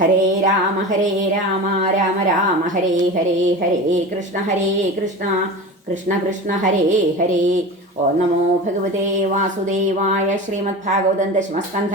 ഹരേ രാമ ഹരേ രാമ രാമ രാമ ഹരേ ഹരേ ഹരേ കൃഷ്ണ ഹരേ കൃഷ്ണ കൃഷ്ണ കൃഷ്ണ ഹരേ ഹരേ. ഓ നമോ ഭഗവതേ വാസുദേവായ ശ്രീമദ് ഭാഗവതം ദശമസ്കന്ധ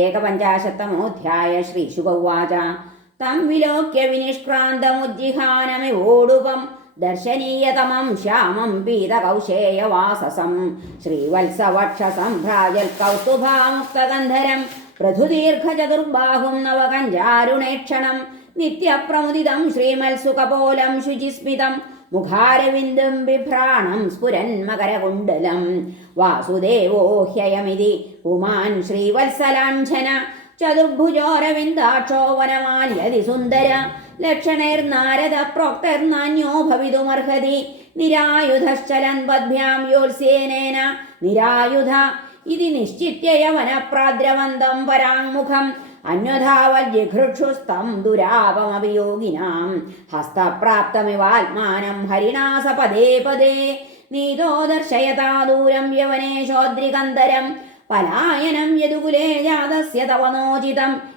ഏകപഞ്ചാശത്തമോധ്യായ ശ്രീശുഗൗവാച തം വിലോക്യ വിനിഷ്ക്രാന്തമുജ്ജിഹാനമിവോടുപം ദർശനീയതമം ശ്യാമം പീതകൗശേയവാസസം ശ്രീവത്സവക്ഷസം ഭ്രാജൽ കൗസ്തുഭാമുക്തഗന്ധരം പൃഥുദീർഘചതുർബാഹും നവകഞ്ചാരുണേക്ഷണം നിത്യപ്രമുദിതം ശ്രീമത്സുകപോലം ശുചിസ്മിതം മുഖാരവിന്ദും ബിഭ്രാണം സ്ഫുരന്മകരകുണ്ടലം വാസുദേവോ ഹ്യയമിതി പുമാൻ ശ്രീവത്സലാഞ്ജന ചതുർഭുജോരവിന്ദാക്ഷോ വനമാല്യതി സുന്ദര ലക്ഷണൈർനാരദ പ്രോക്തൈർനാന്യോ ഭവിതുമർഹതി നിരായുധശ്ചലൻ പദ്ഭ്യാം യോത്സ്യേനേന നിരായുധ ഇതി നിശ്ചിത്യയ വനപ്രാദ്രവന്തം പരാങ്മുഖം. അന്വധാവല്യഘൃക്ഷുസ്തം ദുരാപമഭിയോഗിനാം. ഹസ്തപ്രാപ്തമിവാത്മാനം ഹരിണാസ പദേ പദേ നീതോ ദർശയതാ ദൂരം യവനേശോദ്രികന്തരം പലായനം യദുകുലേ ജാതസ്യ തവ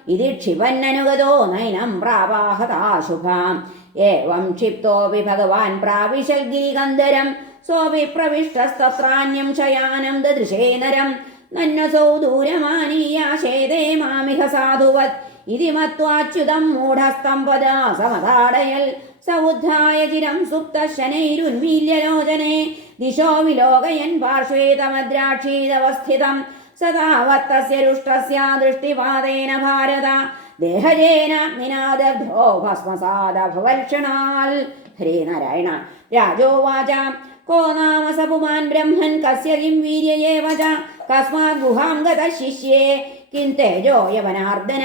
ഇതി ക്ഷിപന്നനുഗതോ നൈനം പ്രാവാഹതാശുഭാം ഏവം ക്ഷിപ്തോപി ഭഗവാൻ പ്രാവിശൽ ഗിരികന്ധരം സോപി പ്രവിഷ്ടസ്തത്രാന്യം ശയാനം ദദൃശേ നരം നന്വസൗ ദൂരമാനീയാശേതേ മാമിഹ സാധുവത്. ഇതി മത്വാച്യുതം മൂഢസ്തം പദാ സമതാടയൽ. സൗദ്ധായ ചിരം സുപ്ത ശനൈരുന്മീല്യലോചനെ ദിശോ വിലോകയൻ പാർശ്വേ തമദ്രാക്ഷീതവസ്ഥിതം സദാവത്തസ്യ രുഷ്ടസ്യ ദൃഷ്ടിപാതേന ഭാരത. ദേഹജേന നിനാദഗ്ധോ ഭസ്മസാദഭവൽക്ഷണാൽ. ഹരേ നാരായണ. രാജോവാച. को नाम स पुमान् ब्रह्मन् कस्य किं वीर्ययेव च कस्मात् गुहां गतः शिष्ये किं तेजो यवनार्दन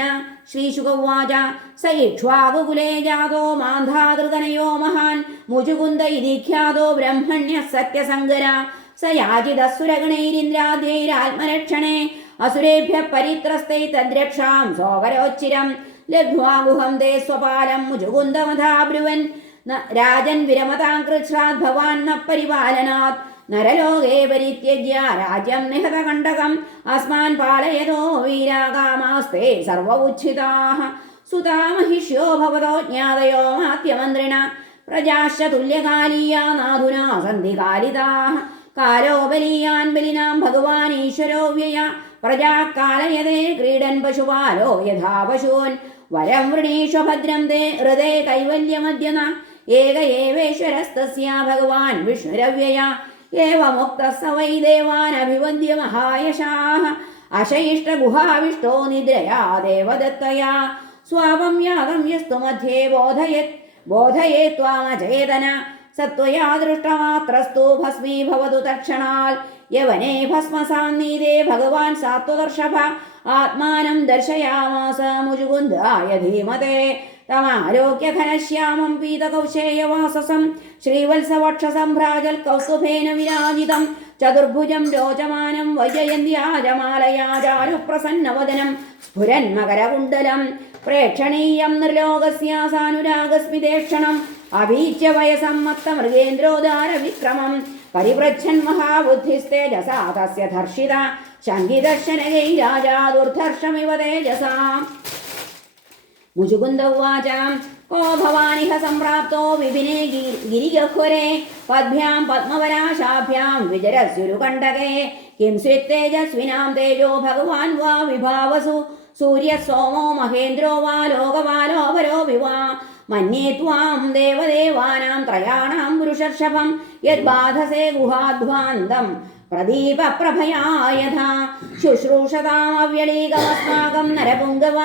श्रीशुकौवाच स इक्ष्वाकुकुले जातो मान्धातृतनयो महान् मुजुकुन्द इति ख्यातो ब्रह्मण्यः सत्यसङ्गर स याचिदसुरगणैरिन्द्राद्यैरात्मरक्षणे असुरेभ्यः परित्रस्तै तद्रक्षां सोऽकरोच्चिरं लब्ध्वा गुहं ते स्वपालं मुजुकुन्दमथाब्रुवन् രാജൻ വിരമതാകൃഷാത് ഭവാൻ ന പരിപാലനാത് നരലോകേ പരിത്യജ്യ രാജ്യം നിഹത കണ്ടകം. അസ്മാൻ പാളയതോ വീരാകാമാസ്തേ സർവുച്ഛിതാ സുതാമഹിഷ്യോ ഭവതോ ജ്ഞാതയോ മാത്യമന്ത്രിണ. പ്രജാശ്ച തുല്യകാലീയാ നാഥുനാ സന്ധികാലിതാഹ. കാലോബലീയാൻ ബലിനാം ഭഗവാൻ ഈശ്വരോ വ്യയ. പ്രജാകാലയതേ ക്രീഡൻ പശുപാലോ യഥാ പശൂൻ വരം വൃണീഷ ഭദ്രം തേ ഹൃദയ കൈവല്യമദ്യന. एक एवेश्वरस्तस्या भगवान् विष्णुरव्यया। एवमुक्तः स वै देवानभिवन्द्य महायशाः। अशैष्टगुहाविष्टो निद्रया देवदत्तया। स्वापं यागं यस्तु मध्ये बोधयत्। बोधये त्वामचेतन। स त्वया दृष्टमात्रस्तु भस्मीभवतु तत्क्षणाल् यवने भस्मसान्नीदे भगवान् सात्वदर्षभ ആത്മാനം ദർശയാമാസ മുജുകുന്ദായ ധീമതേ. തമാലോക്യ ഘനശ്യാമം പീതകൗശേയവാസസം. ശ്രീവത്സവക്ഷസംഭ്രാജൽ കൗസ്തുഭേന വിരാജിതം. ചതുർഭുജം രോചമാനം വൈജയന്ത്യാജമാലയാചാരുപ്രസന്നവദനം സ്ഫുരന്മകരകുണ്ടലം പ്രേക്ഷണീയം നിർലോകസ്യാസാനുരാഗസ്മിതേക്ഷണം. അഭീച്യ വയസമ്മത്തമൃഗേന്ദ്രോദാര വിക്രമം പരിവൃച്ഛൻ മഹാബുദ്ധിസ്തേജസാ തസ്യ ധർഷിത शाङ्गिदर्शनगै राजा दुर्धर्षमिव तेजसा मुजुकुन्द उवाच को भवानिह सम्प्राप्तो विपिने गिरिगह्वरे पद्भ्यां पद्मवराशाभ्यां विजरस्युरुकण्टके किं स्वित्तेजस्विनां तेजो भगवान् वा विभावसु सूर्यसोमो महेन्द्रो वा लोकवालोपरोऽपि वा मन्ये त्वां देवदेवानां यद्बाधसे പ്രദീപപ്രഭയാ യഥാ ശുശ്രൂഷതാമവ്യളീകമസ്മാകം നരപുങ്കവ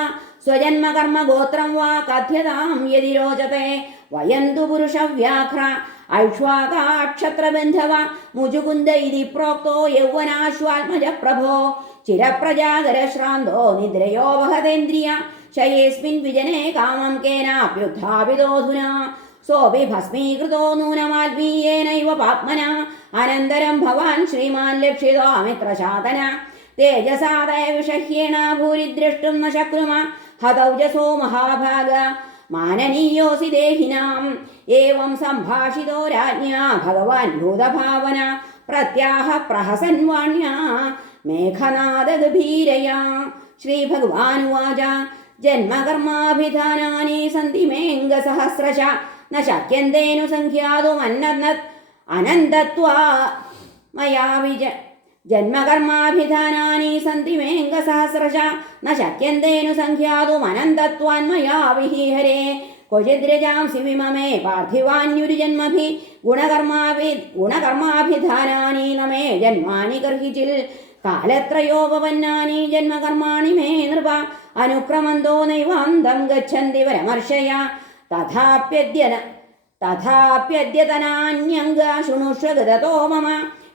സ്വജന്മകർമ്മ ഗോത്രം വാ കഥ്യതാം യതി രോചത്തെ വയന്തു പുരുഷവ്യാഘ്ര ഐക്ഷ്വാകാക്ഷത്രബന്ധവ മുജുകുന്ദ ഇതി പ്രോക്തോ യൗവനാശ്വാത്മജ പ്രഭോ ചിരപ്രജാകരശ്രാന്തോ നിദ്രയോ വഹതേന്ദ്രിയ ശയേസ്മിൻ വിജനെ കാമം കേനാപ്യുത്ഥാപിതോധുനാ സോപി ഭസ്മീകൃതോ നൂനമാത്മീയേനൈവ പാത്മന. അനന്തരം ഭവാൻ ശ്രീമാൻ ലക്ഷിതോമിത്രശാതന തേജസാദയ തേജസാദയവിഷഹ്യേണ ഭൂരി ദ്രഷ്ടും നശക്രുമ ഹതൗജസോ മഹാഭാഗ. മാനനീയോസി ദേഹിനാം. ഏവം സംഭാഷിതോ രാജ്ഞാ ഭഗവാൻ ഭൂതഭാവന. പ്രത്യാഹ പ്രഹസൻ വാണ്യാ മേഘനാദഗഭീരയാ. ശ്രീഭഗവാനുവാച. ജന്മകർമാഭിധാനാനി സന്തി മേംഗസഹസ്രശ ന അനന്തത്വാ. മയാ വിജ ജന്മകർമാഭിധാനാനി സന്തി മേങ്കസഹസ്രശ ന ശക്യന്തേനു സംഖ്യാതുമനന്തത്വാന്മയാ വിഹീഹരേ. ക്വചിദ്രജാംസി വിമമേ പാർത്ഥിവാന്യുരുജന്മഭി ഗുണകർമാഭി ഗുണകർമാഭിധാനാനി നമേ ജന്മാനി കാലത്രയോപവന്നാനി ജന്മകർമാണി മേ നൃപ. അനുക്രമന്തോ നൈവാന്തം ഗച്ഛന്തി പരമർശയ തഥാപ്യദ്യന തഥാപ്യദ്യതനാന്യംഗ ശൃണുഷ്വഗതോ മമ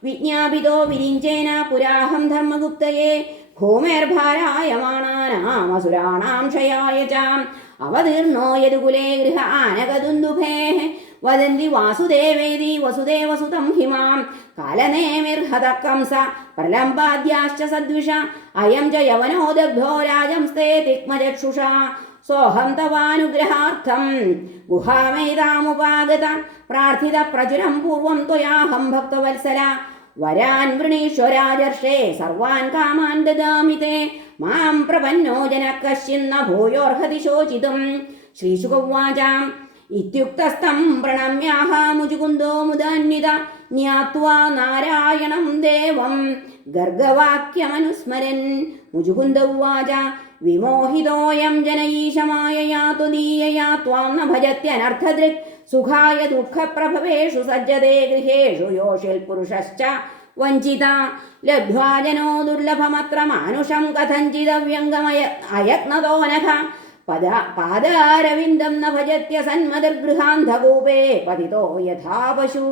വിജ്ഞാപിതോ വിരിഞ്ചേന പുരാഹം ധർമ്മഗുപ്തയെ ഭൂമേർഭാരായമാണാനാമസുരാണാം ക്ഷയായ ചാം അവതീർണോ യതുകുലേ ഗൃഹ ആനകതുന്ദുഭേ വദന്തി വാസുദേവേതി വസുദേവസുതം ഹിമാം കലനേമിർഹതക്കംസ കംസ പ്രലംബാദ്യാശ്ച സദ്വിഷ അയം ച യവനോ ദഗ്ധോ രാജംസ്തേ തിക്മചക്ഷുഷ സോഹം തവാനുഗ്രഹാർത്ഥം ഗുഹാമേതാമുപാഗത പ്രാർത്ഥിത പ്രചുരം പൂർവം ത്വയാഹം ഭക്തവത്സല. വരാൻ വൃണീശ്വരാജർഷേ സർവാൻ കാമാൻ ദദാമി തേ മാം പ്രപന്നോ ജന കശ്ചിന്ന ഭൂയോർഹതി ശോചിതും. ശ്രീശുഗവാചാം ഇത്യുക്തസ്ഥം പ്രണമ്യാഹ മുജുകുന്ദോ മുദാന്വിത. ജ്ഞാത്വാ നാരായണം ദേവം. ഗർഗവാക്യമനുസ്മരൻ. മുജുകുന്ദ ഉവാച വിമോഹിതോയം ജനഈശമായയാ തുദീയയാ ത്വാം ന ഭജത്യനർത്ഥദൃക് സുഖായ ദുഃഖപ്രഭവേഷു സജ്ജതേ ഗൃഹേഷു യോഷിൽ പുരുഷശ്ച വഞ്ചിത. ലബ്ധ്വാ ജനോ ദുർലഭമത്ര മാനുഷം കഥഞ്ചിതവ്യംഗമയ അയത്നതോനഘ പദ പാദാരവിന്ദം ന ഭജത്യ സന്മതിർഗൃഹാന്ധകൂപേ പതിതോ യഥാ പശു.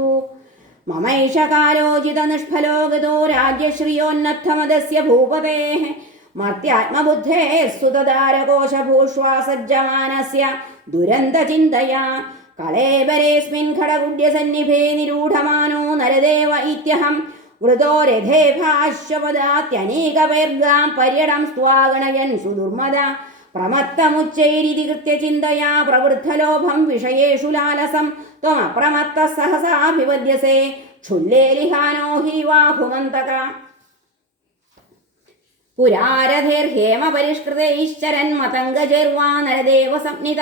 മമൈഷ കാലോചിത നിഷ്ഫലോ ഗതോ രാജ്യശ്രിയോന്നദ്ധമദസ്യ ഭൂപതേ മർത്യാത്മബുദ്ധേ സുതദാരകോശഭൂഷ്വാ സജ്ജമാനസ്യ ദുരന്തചിന്തയാ. കളേബരേസ്മിൻ ഖടകുഡ്യസന്നിഭേ നിരൂഢമാനോ നരദേവ ഇത്യഹം. വൃതോ രഥേ ഭാഷ്യപദാത്യനേകവൈർഗാം പര്യടം സ്വാഗണയൻ സുദുർമദ. പ്രമത്തമുച്ചൈരിതി കൃത്യചിന്തയാ പ്രവൃദ്ധലോഭം വിഷയേഷു ലാലസം. ത്വമപ്രമത്ത സഹസാഭിവദ്യസേ ക്ഷുല്ലേലിഹാനോ ഹിവാഹുമന്തക പുരാരഥേർഹേമ പരിഷ്കൃതൈശ്ചരൻ ഈശ്വരൻ നരദേവ സംനിത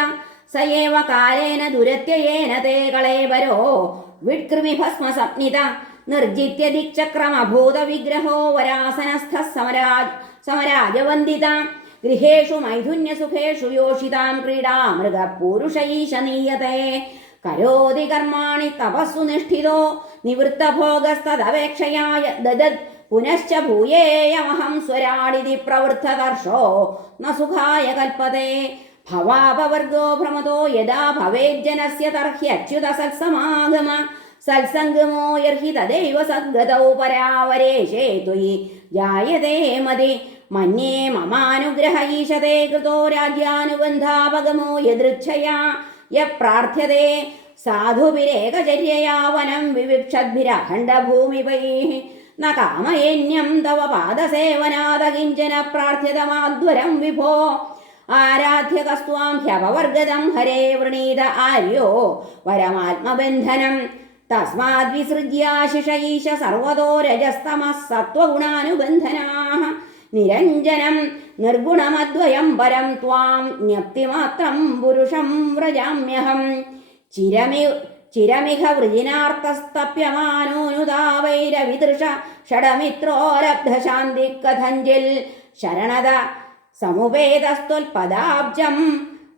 സയേവ കാലേന ദുരത്യയേന തേ കളേവരോ വിട്കൃമി ഭസ്മ സംനിത നിർജിത്യ ദിക്ചക്രമഭൂത വിഗ്രഹോ വരാസനസ്ഥ സമരാജ് സമരാജവന്ദിത. ഗൃഹേഷു മൈഥുന്യസുഖേഷു യോഷിതാം ക്രീഡാ മൃഗപൂരുഷൈശ നീയത്തെ കരോതി കർമാണി തപസ്സു നിഷ്ഠിതോ നിവൃത്തഭോഗസ്തദപേക്ഷയായ ദദത് പുനശ്ച ഭൂയേയമഹം സ്വരാണിതി പ്രവൃത്തകർഷോ ന സുഖായ കൽപ്പതേ ഭവാപവർഗോ ഭ്രമതോ യഥാ ഭവേജ്ജനസ്യ തർഹ്യച്യുത സത്സമാഗമ. സത്സംഗമോ യർഹി തദൈവ സദ്ഗതൗ പരാവരേശേ ത്വയി. ജായതേ മതി. മന്യേ മമാനുഗ്രഹ ഈശതേ. കൃതോ രാജ്യാനുബന്ധാപഗമോ യദൃച്ഛയാ. യ പ്രാർത്ഥ്യതേ സാധുഭിരേകചര്യയാ വനം വിവിക്ഷദ്ഭിരഖണ്ഡഭൂമിപൈ. ന കാമയന്യം തവ പാദസേവനാദ പ്രാർത്ഥിതമാധ്വരം പ്രാർത്ഥ്യതമാധ്വരം വിഭോ. ആരാധ്യകസ്വാം ഹ്യപവർഗതം ഹരേ വൃണീത ആര്യോ വരമാത്മബന്ധനം തസ്മാദ് വിസൃജ്യാശിഷ ഈശ സർവതോ രജസ്തമഃ സത്വഗുണാനുബന്ധനാः. നിരഞ്ജനം നിർഗുണമദ്വയം പരം ത്വാം ജ്ഞപ്തിമാത്രം ചിരമിഹ വൃജിനാർത്തസ്തപ്യമാനോനുതാവൈരവിതൃഷ ഷഡമിത്രോലബ്ധശാന്തി കഥഞ്ചിൽ ശരണത സമുപേതസ്തുൽപദാബ്ജം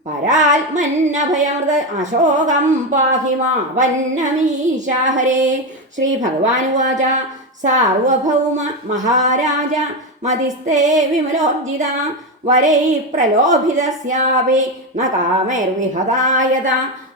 പരാത്മന്നഭയമൃത അശോകം പാഹി മാവന്നമീശാഹരേ. ശ്രീ ഭഗവാനുവാച സാർവഭൗമ മഹാരാജ മതിസ്തേ വിമലോർജിത വരൈ പ്രലോഭിതസ്യാപി ന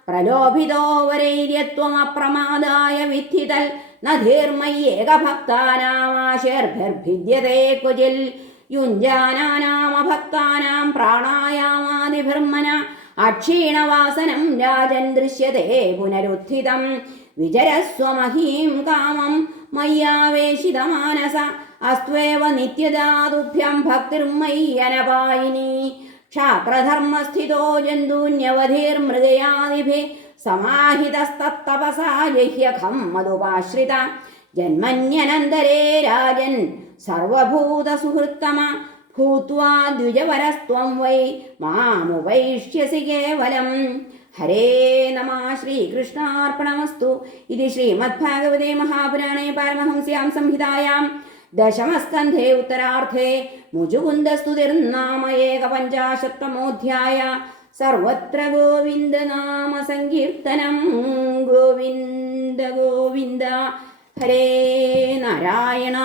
പ്രലോഭിതോ വരൈര്യത്വമപ്രമാദായ വിദ്ധിതൽ നധീർമയ്യേകഭക്താനാമാശേർഭിർഭിദ്യതേ ക്വചിൽ യുഞ്ജാനാനാമഭക്താനാം പ്രാണായാമാദിഭിർമന അക്ഷീണവാസനം രാജൻ ദൃശ്യത്തെ പുനരുത്ഥിതം വിജരസ്വമഹീം കാമം മയ്യാവേശിതമാനസ അസ്ത്വേവ നിത്യദാതുഭ്യം ഭക്തിർമയ്യനപായിനി. ക്ഷാത്രധർമ്മസ്ഥിതോ ജന്തൂന്യവധീർമൃഗയാദിഭി സമാഹിതസ്തത്തപസാ ജഹ്യഖം മധുപാശ്രിത. ജന്മന്യനന്തരേ രാജൻ സർവഭൂതസുഹൃത്തമ. ഭൂത്വാ വൈ മാമുപൈഷ്യസി കേവലം. ഹരേ നമ ശ്രീകൃഷ്ണാർപ്പണമസ്തു. ഇത് ശ്രീമദ്ഭാഗവതേ മഹാപുരാണേ പാരമഹംസ്യാം സംഹിതായാം. ദശമസ്കന്ധേ ഉത്തരാർത്ഥേ. മുജുകുന്ദസ്തുതിർനാമയേക ഏകപഞ്ചാശത്തമോധ്യായ സർവത്ര ഗോവിന്ദ നാമ സങ്കീർത്തനം. ഗോവിന്ദ ഗോവിന്ദ. ഹരേ നാരായണ.